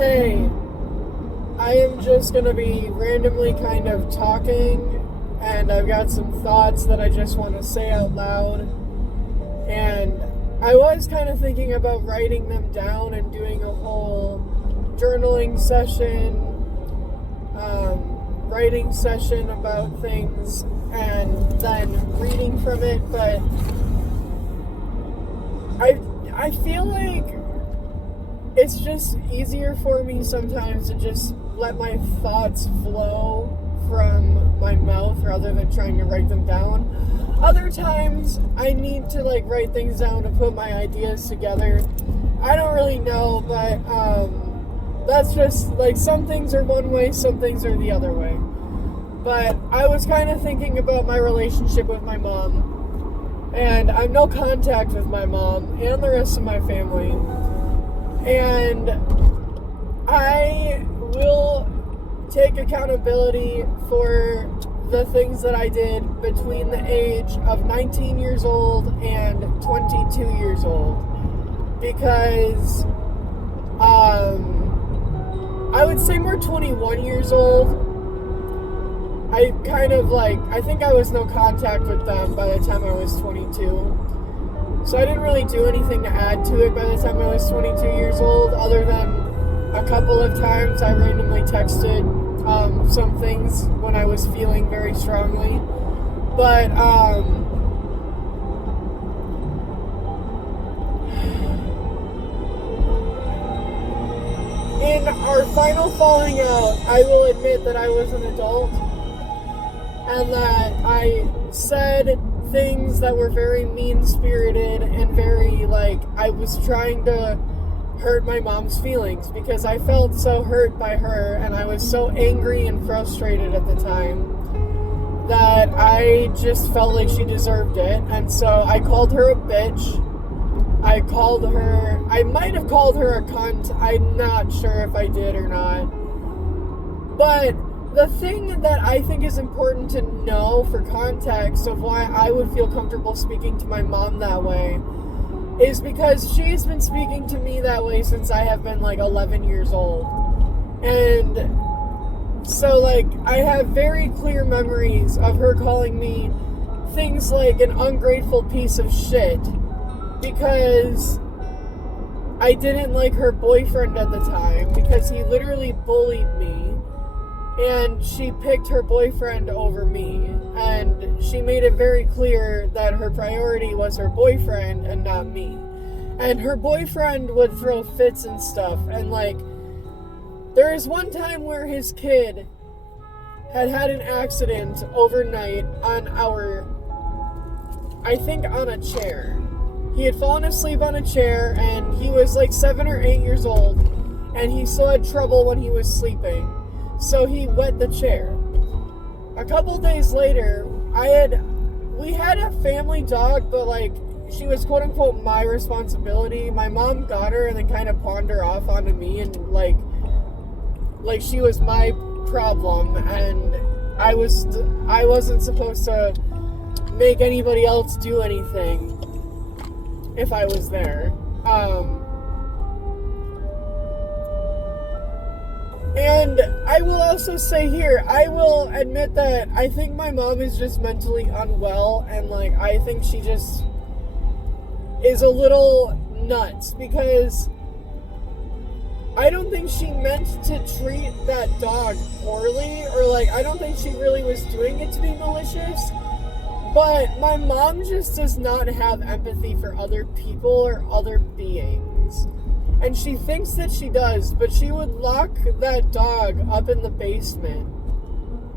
Hey, I am just gonna be randomly kind of talking, and I've got some thoughts that I just want to say out loud. And I was kind of thinking about writing them down and doing a whole journaling session, writing session about things, and then reading from it, but I feel like it's just easier for me sometimes to just let my thoughts flow from my mouth rather than trying to write them down. Other times I need to write things down to put my ideas together. I don't really know, but that's just some things are one way, some things are the other way. But I was kind of thinking about my relationship with my mom, and I'm no contact with my mom and the rest of my family. And I will take accountability for the things that I did between the age of 19 years old and 22 years old. Because I would say more 21 years old. I think I was no contact with them by the time I was 22. So I didn't really do anything to add to it by the time I was 22 years old, other than a couple of times I randomly texted some things when I was feeling very strongly. But in our final falling out, I will admit that I was an adult and that I said things that were very mean-spirited and very, I was trying to hurt my mom's feelings because I felt so hurt by her and I was so angry and frustrated at the time that I just felt like she deserved it. And so I called her a bitch. I might have called her a cunt. I'm not sure if I did or not. But the thing that I think is important to know for context of why I would feel comfortable speaking to my mom that way is because she's been speaking to me that way since I have been 11 years old. And so I have very clear memories of her calling me things like an ungrateful piece of shit because I didn't like her boyfriend at the time because he literally bullied me. And she picked her boyfriend over me. And she made it very clear that her priority was her boyfriend and not me. And her boyfriend would throw fits and stuff. And there is one time where his kid had an accident overnight on a chair. He had fallen asleep on a chair and he was 7 or 8 years old. And he still had trouble when he was sleeping. So he wet the chair. A couple days later, we had a family dog, but she was quote unquote my responsibility. My mom got her and then kind of pawned her off onto me and she was my problem and I wasn't supposed to make anybody else do anything if I was there. And I will also say here, I will admit that I think my mom is just mentally unwell and I think she just is a little nuts because I don't think she meant to treat that dog poorly or I don't think she really was doing it to be malicious. But my mom just does not have empathy for other people or other beings. And she thinks that she does, but she would lock that dog up in the basement.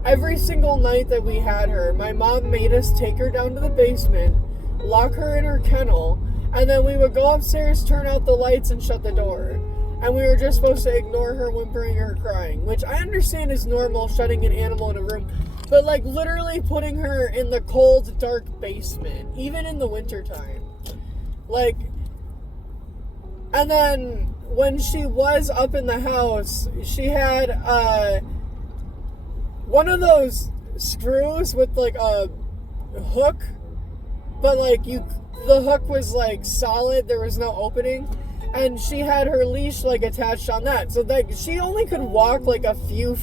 Every single night that we had her, my mom made us take her down to the basement, lock her in her kennel, and then we would go upstairs, turn out the lights, and shut the door. And we were just supposed to ignore her whimpering or crying, which I understand is normal, shutting an animal in a room, but literally putting her in the cold, dark basement, even in the wintertime. And then when she was up in the house, she had one of those screws with a hook, but the hook was solid, there was no opening. and she had her leash like attached on that, so that she only could walk like a few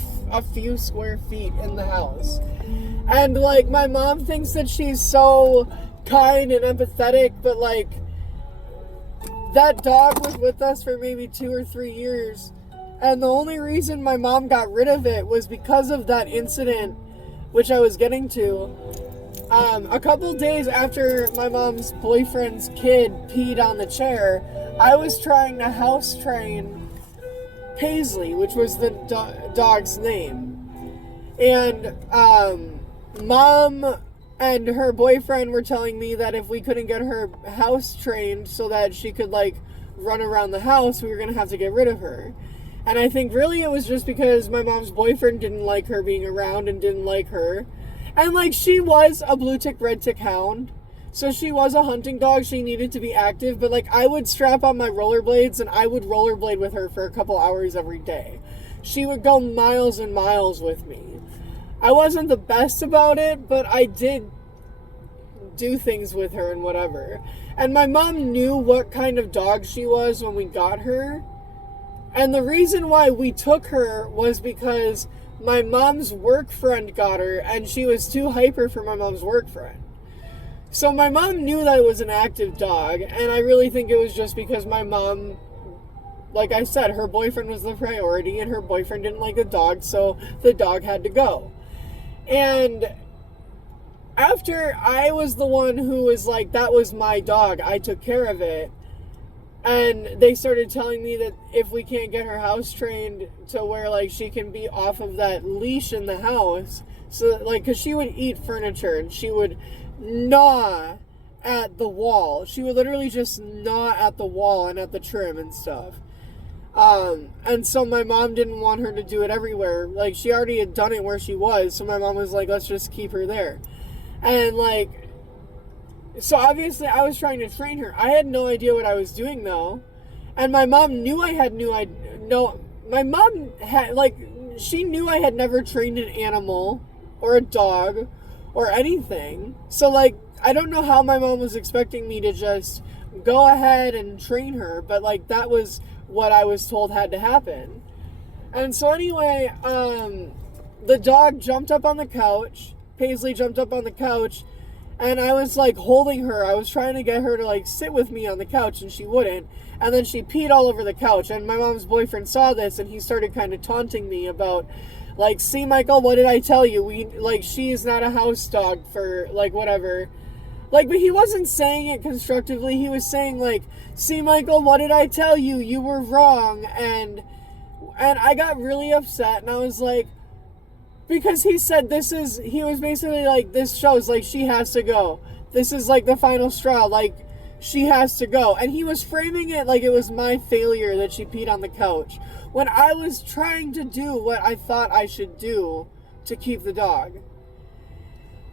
square feet in the house. And like my mom thinks that she's so kind and empathetic, but like that dog was with us for maybe 2 or 3 years, and the only reason my mom got rid of it was because of that incident, which I was getting to. A couple days after my mom's boyfriend's kid peed on the chair, I was trying to house train Paisley, which was the dog's name. And Mom and her boyfriend were telling me that if we couldn't get her house trained so that she could like run around the house, we were going to have to get rid of her. And I think really it was just because my mom's boyfriend didn't like her being around and didn't like her. And like she was a blue tick, red tick hound. So she was a hunting dog. She needed to be active. But like I would strap on my rollerblades and I would rollerblade with her for a couple hours every day. She would go miles and miles with me. I wasn't the best about it, but I did do things with her and whatever. And my mom knew what kind of dog she was when we got her. And the reason why we took her was because my mom's work friend got her, and she was too hyper for my mom's work friend. So my mom knew that it was an active dog, and I really think it was just because my mom, like I said, her boyfriend was the priority, and her boyfriend didn't like the dog, so the dog had to go. And after I was the one who was like, that was my dog, I took care of it, and they started telling me that if we can't get her house trained to where like she can be off of that leash in the house, so like, because she would eat furniture and she would gnaw at the wall. She would literally just gnaw at the wall and at the trim and stuff. And so my mom didn't want her to do it everywhere. Like she already had done it where she was, so my mom was like, let's just keep her there. And like, so obviously I was trying to train her. I had no idea what I was doing though. And my mom knew I had my mom had, like, she knew I had never trained an animal or a dog or anything. So like, I don't know how my mom was expecting me to just go ahead and train her, but like that was what I was told had to happen. And so anyway, the dog jumped up on the couch. Paisley jumped up on the couch, and I was like holding her. I was trying to get her to like sit with me on the couch, and she wouldn't. And then she peed all over the couch, and my mom's boyfriend saw this, and he started kind of taunting me about like, see, Michael, what did I tell you? She is not a house dog for like whatever. Like, but he wasn't saying it constructively. He was saying like, see, Michael, what did I tell you? You were wrong. And I got really upset, and I was like, because he said he was basically like, this shows like she has to go. This is like the final straw. Like, she has to go. And he was framing it like it was my failure that she peed on the couch, when I was trying to do what I thought I should do to keep the dog.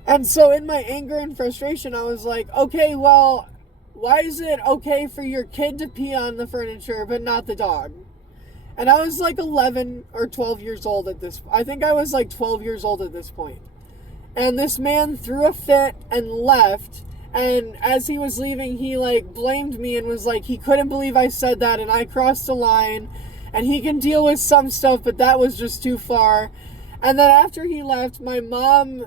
And so in my anger and frustration, I was like, okay, well, why is it okay for your kid to pee on the furniture, but not the dog? And I was like 11 or 12 years old at this. I think I was like 12 years old at this point. And this man threw a fit and left. And as he was leaving, he like blamed me and was like, he couldn't believe I said that, and I crossed the line, and he can deal with some stuff, but that was just too far. And then after he left, my mom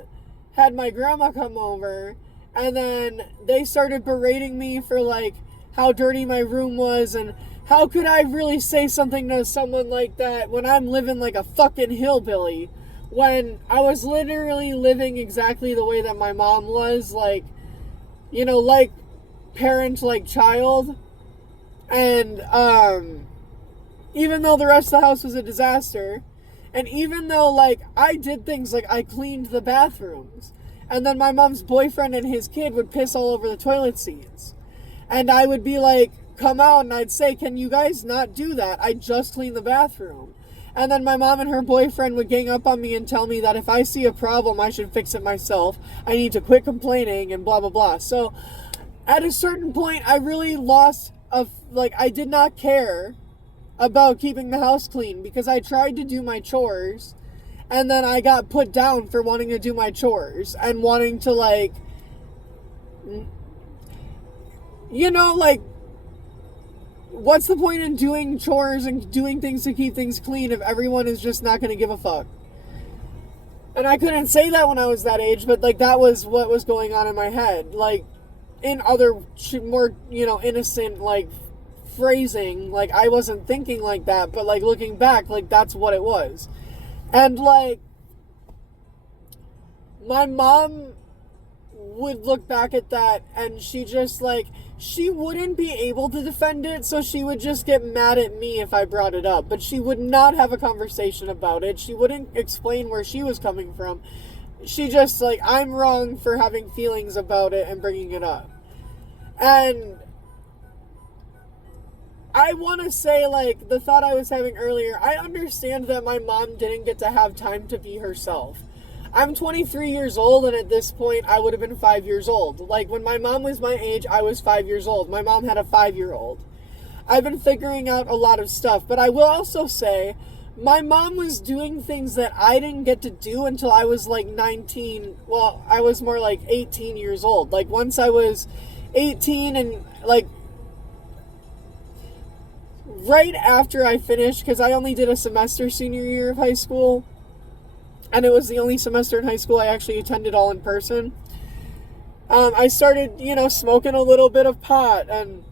had my grandma come over, and then they started berating me for like how dirty my room was, and how could I really say something to someone like that when I'm living like a fucking hillbilly, when I was literally living exactly the way that my mom was, like, you know, like parent, like child. And even though the rest of the house was a disaster, and even though like I did things like I cleaned the bathrooms, and then my mom's boyfriend and his kid would piss all over the toilet seats, and I would be like, come out, and I'd say, can you guys not do that? I just cleaned the bathroom. And then my mom and her boyfriend would gang up on me and tell me that if I see a problem, I should fix it myself. I need to quit complaining and blah, blah, blah. So at a certain point, I really lost I did not care about keeping the house clean, because I tried to do my chores, and then I got put down for wanting to do my chores and wanting to like, you know, like, what's the point in doing chores and doing things to keep things clean if everyone is just not going to give a fuck? And I couldn't say that when I was that age, but, like, that was what was going on in my head. Like, in other more, innocent, like, phrasing, like, I wasn't thinking like that, but, like, looking back, like, that's what it was. And, like, my mom would look back at that, and she just, like, she wouldn't be able to defend it, so she would just get mad at me if I brought it up. But she would not have a conversation about it. She wouldn't explain where she was coming from. She just, like, I'm wrong for having feelings about it and bringing it up. And I want to say, like, the thought I was having earlier, I understand that my mom didn't get to have time to be herself. I'm 23 years old, and at this point, I would have been 5 years old. Like, when my mom was my age, I was 5 years old. My mom had a 5-year-old. I've been figuring out a lot of stuff, but I will also say, my mom was doing things that I didn't get to do until I was, like, 19. Well, I was more like 18 years old. Like, once I was 18 and, like, right after I finished, because I only did a semester senior year of high school, and it was the only semester in high school I actually attended all in person. I started, smoking a little bit of pot, and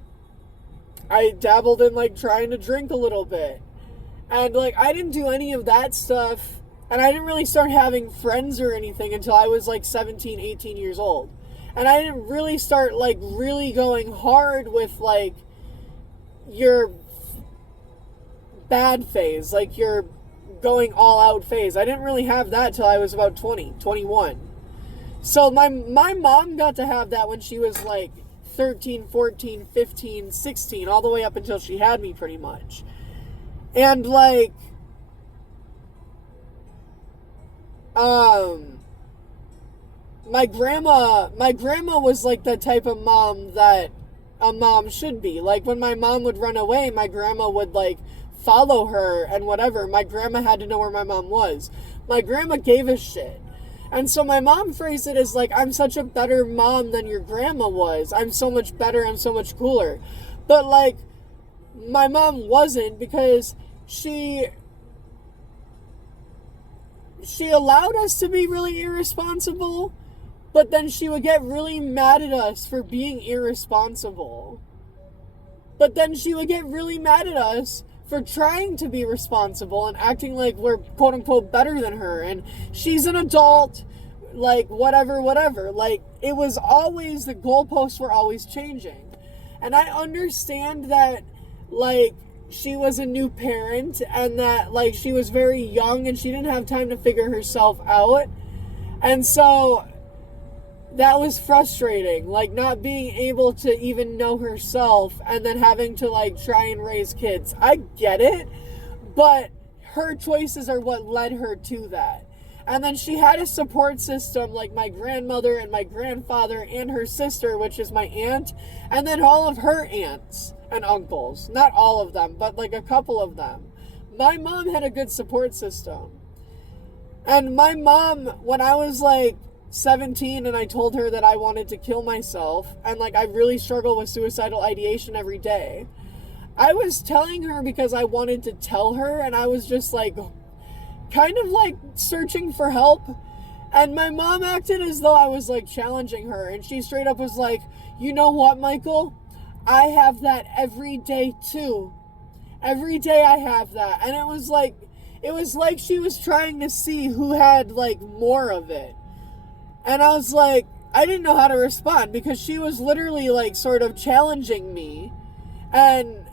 I dabbled in, like, trying to drink a little bit. And, like, I didn't do any of that stuff, and I didn't really start having friends or anything until I was, like, 17, 18 years old. And I didn't really start, like, really going hard with, like, your bad phase, like, your going all out phase. I didn't really have that till I was about 20, 21. So my mom got to have that when she was like 13, 14, 15, 16, all the way up until she had me pretty much. And like, my grandma was like the type of mom that a mom should be. Like, when my mom would run away, my grandma would like follow her and whatever. My grandma had to know where my mom was. My grandma gave a shit. And so my mom phrased it as like, I'm such a better mom than your grandma was. I'm so much better. I'm so much cooler. But like, my mom wasn't, because she allowed us to be really irresponsible, but then she would get really mad at us for being irresponsible. But then she would get really mad at us for trying to be responsible and acting like we're quote-unquote better than her, and she's an adult, like, whatever. Like, it was always, the goalposts were always changing. And I understand that, like, she was a new parent, and that, like, she was very young, and she didn't have time to figure herself out, and so that was frustrating, like, not being able to even know herself and then having to, like, try and raise kids. I get it, but her choices are what led her to that. And then she had a support system, like my grandmother and my grandfather and her sister, which is my aunt, and then all of her aunts and uncles. Not all of them, but like a couple of them. My mom had a good support system. And my mom, when I was like 17 and I told her that I wanted to kill myself, and like I really struggle with suicidal ideation every day, I was telling her because I wanted to tell her, and I was just like kind of like searching for help. And my mom acted as though I was like challenging her, and she straight up was like, you know what, Michael, I have that every day too. Every day I have that. And it was like she was trying to see who had like more of it. And I was like, I didn't know how to respond, because she was literally like sort of challenging me. And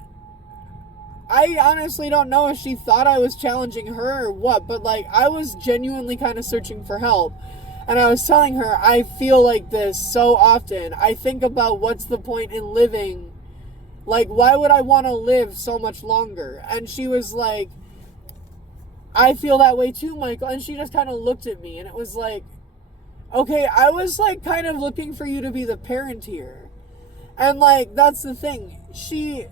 I honestly don't know if she thought I was challenging her or what, but like I was genuinely kind of searching for help. And I was telling her, I feel like this so often. I think about what's the point in living? Like, why would I want to live so much longer? And she was like, I feel that way too, Michael. And she just kind of looked at me, and it was like, okay, I was like kind of looking for you to be the parent here. And like, that's the thing. She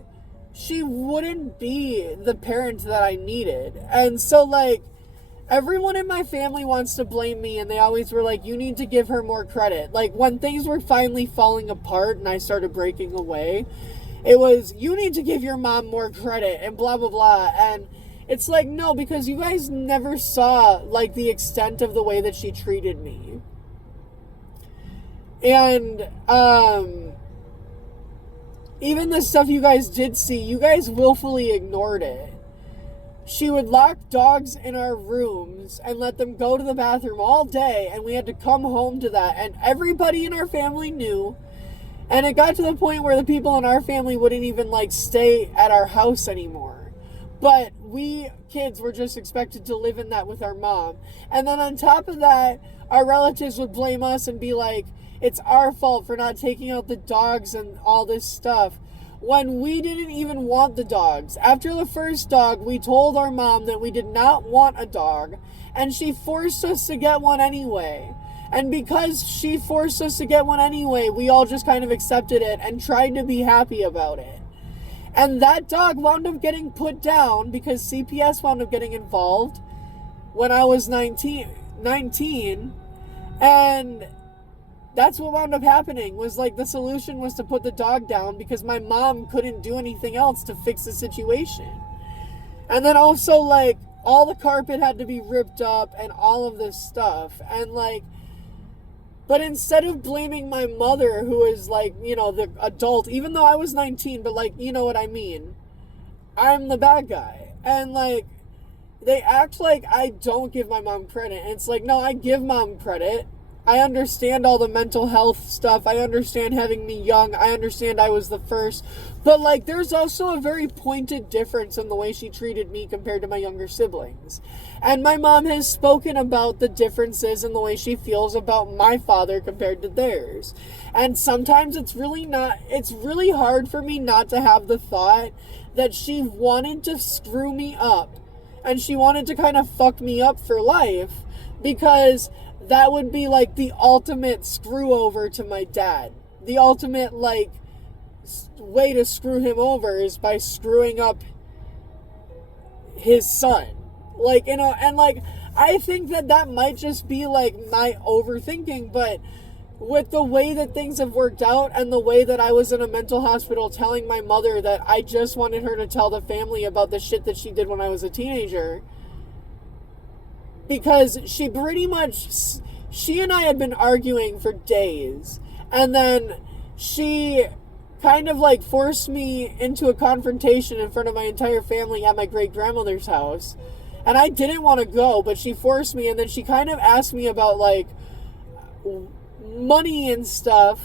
wouldn't be the parent that I needed. And so like, everyone in my family wants to blame me, and they always were like, you need to give her more credit. Like, when things were finally falling apart and I started breaking away, It was, you need to give your mom more credit and blah, blah, blah. And it's like, no, because you guys never saw, like, the extent of the way that she treated me. And, even the stuff you guys did see, you guys willfully ignored it. She would lock dogs in our rooms and let them go to the bathroom all day, and we had to come home to that. And everybody in our family knew. And it got to the point where the people in our family wouldn't even, like, stay at our house anymore. But we kids were just expected to live in that with our mom. And then on top of that, our relatives would blame us and be like, it's our fault for not taking out the dogs and all this stuff, when we didn't even want the dogs. After the first dog, we told our mom that we did not want a dog, and she forced us to get one anyway. And because she forced us to get one anyway, we all just kind of accepted it and tried to be happy about it. And that dog wound up getting put down because CPS wound up getting involved when I was 19, and that's what wound up happening, was like the solution was to put the dog down because my mom couldn't do anything else to fix the situation. And then also, like, all the carpet had to be ripped up and all of this stuff. And, like, but instead of blaming my mother, who is, like, you know, the adult, even though I was 19, but, like, you know what I mean, I'm the bad guy. And, like, they act like I don't give my mom credit. And it's like, no, I give mom credit. I understand all the mental health stuff. I understand having me young. I understand I was the first. But, like, there's also a very pointed difference in the way she treated me compared to my younger siblings. And my mom has spoken about the differences in the way she feels about my father compared to theirs. And sometimes it's really hard for me not to have the thought that she wanted to screw me up. And she wanted to kind of fuck me up for life, because that would be, like, the ultimate screw over to my dad. The ultimate, like, way to screw him over is by screwing up his son. Like, you know, and, like, I think that might just be, like, my overthinking, but with the way that things have worked out and the way that I was in a mental hospital telling my mother that I just wanted her to tell the family about the shit that she did when I was a teenager, because she and I had been arguing for days, and then she kind of, like, forced me into a confrontation in front of my entire family at my great-grandmother's house, and I didn't want to go, but she forced me, and then she kind of asked me about, like, money and stuff,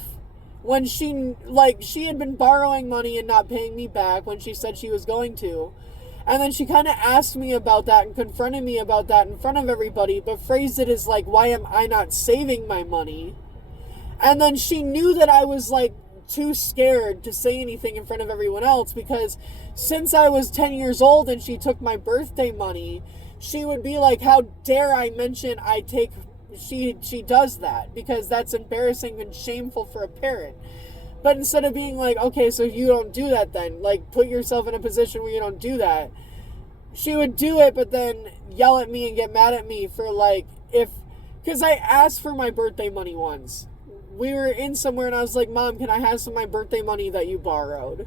when she had been borrowing money and not paying me back when she said she was going to. And then she kind of asked me about that and confronted me about that in front of everybody, but phrased it as, like, why am I not saving my money? And then she knew that I was, like, too scared to say anything in front of everyone else, because since I was 10 years old and she took my birthday money, she would be like, how dare I mention she does that, because that's embarrassing and shameful for a parent. But instead of being like, okay, so you don't do that then, like, put yourself in a position where you don't do that, she would do it, but then yell at me and get mad at me for, like, because I asked for my birthday money once. We were in somewhere and I was like, Mom, can I have some of my birthday money that you borrowed?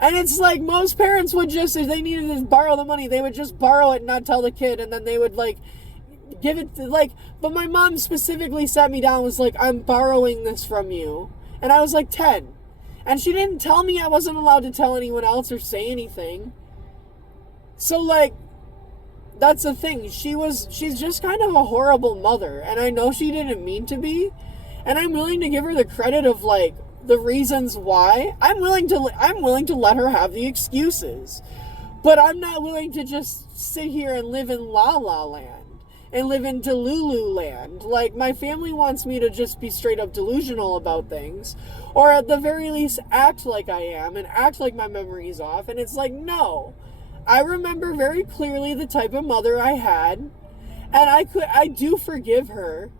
And it's like, most parents would just, if they needed to borrow the money, they would just borrow it and not tell the kid, and then they would, like, give it to, like, but my mom specifically sat me down and was like, I'm borrowing this from you. And I was like 10. And she didn't tell me I wasn't allowed to tell anyone else or say anything. So, like, that's the thing. She's just kind of a horrible mother. And I know she didn't mean to be. And I'm willing to give her the credit of, like, the reasons why. I'm willing to let her have the excuses. But I'm not willing to just sit here and live in La La Land and live in Delulu land. Like, my family wants me to just be straight up delusional about things, or at the very least act like I am and act like my memory's off. And it's like, no, I remember very clearly the type of mother I had, and I do forgive her,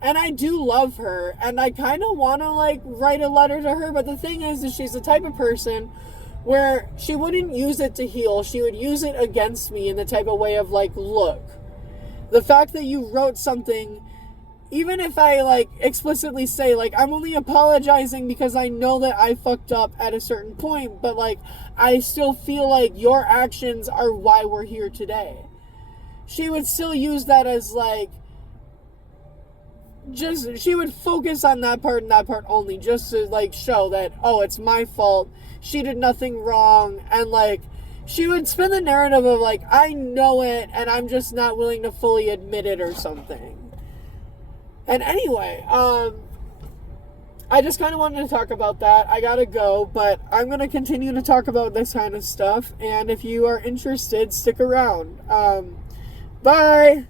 and I do love her, and I kind of want to, like, write a letter to her. But the thing is she's the type of person where she wouldn't use it to heal. She would use it against me in the type of way of, like, look, the fact that you wrote something even if I, like, explicitly say, like, I'm only apologizing because I know that I fucked up at a certain point, but, like, I still feel like your actions are why we're here today. She would still use that as, like, just, she would focus on that part and that part only, just to, like, show that, oh, it's my fault, she did nothing wrong, and, like, she would spin the narrative of, like, I know it, and I'm just not willing to fully admit it or something. And anyway, I just kind of wanted to talk about that. I gotta go, but I'm gonna continue to talk about this kind of stuff, and if you are interested, stick around. Bye!